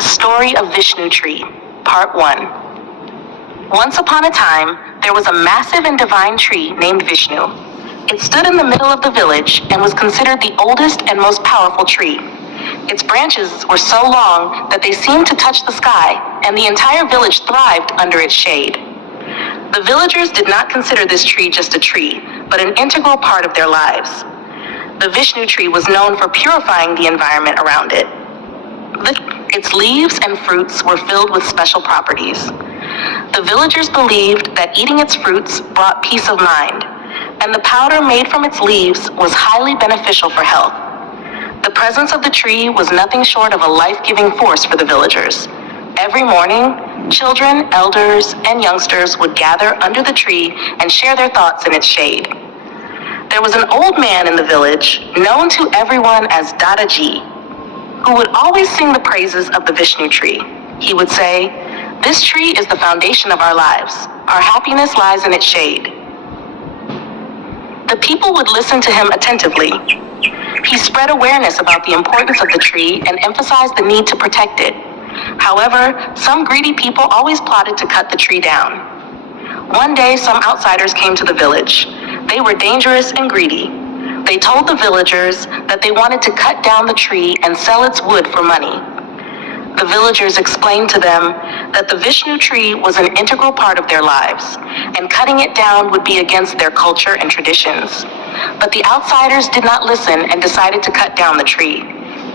The Story of Vishnu Tree, Part 1. Once upon a time, there was a massive and divine tree named Vishnu. It stood in the middle of the village and was considered the oldest and most powerful tree. Its branches were so long that they seemed to touch the sky, and the entire village thrived under its shade. The villagers did not consider this tree just a tree, but an integral part of their lives. The Vishnu tree was known for purifying the environment around it. Its leaves and fruits were filled with special properties. The villagers believed that eating its fruits brought peace of mind, and the powder made from its leaves was highly beneficial for health. The presence of the tree was nothing short of a life-giving force for the villagers. Every morning, children, elders, and youngsters would gather under the tree and share their thoughts in its shade. There was an old man in the village, known to everyone as Dadaji, who would always sing the praises of the Vishnu tree. He would say, "This tree is the foundation of our lives. Our happiness lies in its shade." The people would listen to him attentively. He spread awareness about the importance of the tree and emphasized the need to protect it. However, some greedy people always plotted to cut the tree down. One day, some outsiders came to the village. They were dangerous and greedy. They told the villagers that they wanted to cut down the tree and sell its wood for money. The villagers explained to them that the Vishnu tree was an integral part of their lives, and cutting it down would be against their culture and traditions. But the outsiders did not listen and decided to cut down the tree.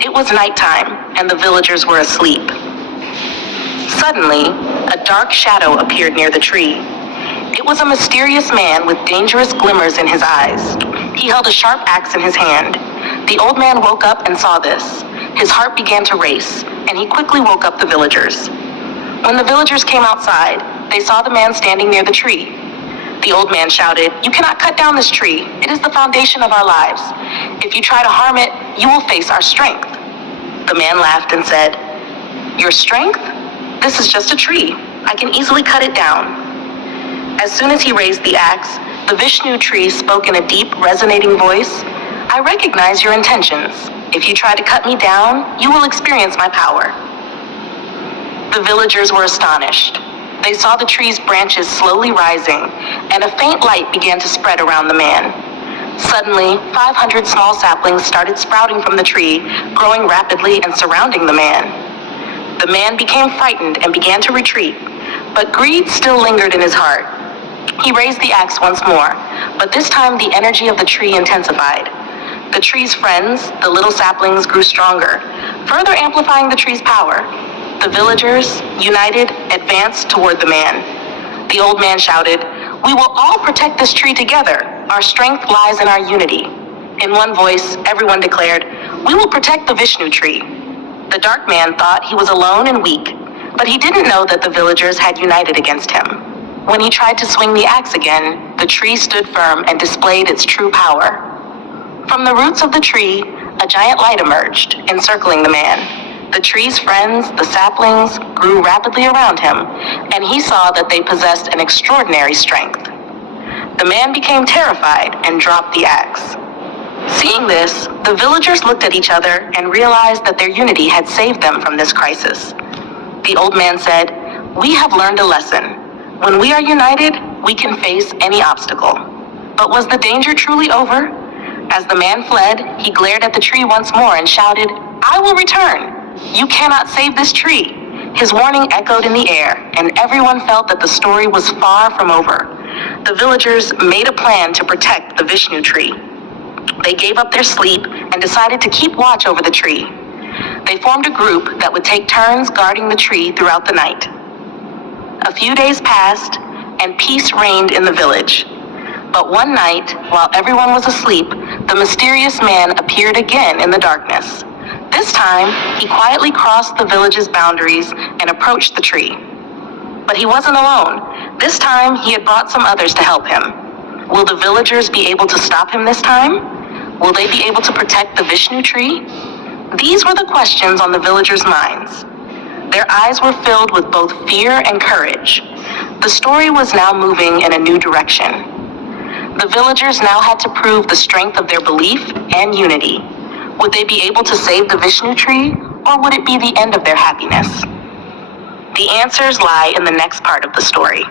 It was nighttime, and the villagers were asleep. Suddenly, a dark shadow appeared near the tree. It was a mysterious man with dangerous glimmers in his eyes. He held a sharp axe in his hand. The old man woke up and saw this. His heart began to race, and he quickly woke up the villagers. When the villagers came outside, they saw the man standing near the tree. The old man shouted, "You cannot cut down this tree. It is the foundation of our lives. If you try to harm it, you will face our strength." The man laughed and said, "Your strength? This is just a tree. I can easily cut it down." As soon as he raised the axe, the Vishnu tree spoke in a deep, resonating voice, "I recognize your intentions. If you try to cut me down, you will experience my power." The villagers were astonished. They saw the tree's branches slowly rising, and a faint light began to spread around the man. Suddenly, 500 small saplings started sprouting from the tree, growing rapidly and surrounding the man. The man became frightened and began to retreat, but greed still lingered in his heart. He raised the axe once more, but this time the energy of the tree intensified. The tree's friends, the little saplings, grew stronger, further amplifying the tree's power. The villagers, united, advanced toward the man. The old man shouted, "We will all protect this tree together. Our strength lies in our unity." In one voice, everyone declared, "We will protect the Vishnu tree." The dark man thought he was alone and weak, but he didn't know that the villagers had united against him. When he tried to swing the axe again, the tree stood firm and displayed its true power. From the roots of the tree, a giant light emerged, encircling the man. The tree's friends, the saplings, grew rapidly around him, and he saw that they possessed an extraordinary strength. The man became terrified and dropped the axe. Seeing this, the villagers looked at each other and realized that their unity had saved them from this crisis. The old man said, "We have learned a lesson. When we are united, we can face any obstacle." But was the danger truly over? As the man fled, he glared at the tree once more and shouted, "I will return. You cannot save this tree." His warning echoed in the air, and everyone felt that the story was far from over. The villagers made a plan to protect the Vishnu tree. They gave up their sleep and decided to keep watch over the tree. They formed a group that would take turns guarding the tree throughout the night. A few days passed, and peace reigned in the village. But one night, while everyone was asleep, the mysterious man appeared again in the darkness. This time, he quietly crossed the village's boundaries and approached the tree. But he wasn't alone. This time, he had brought some others to help him. Will the villagers be able to stop him this time? Will they be able to protect the Vishnu tree? These were the questions on the villagers' minds. Their eyes were filled with both fear and courage. The story was now moving in a new direction. The villagers now had to prove the strength of their belief and unity. Would they be able to save the Vishnu tree, or would it be the end of their happiness? The answers lie in the next part of the story.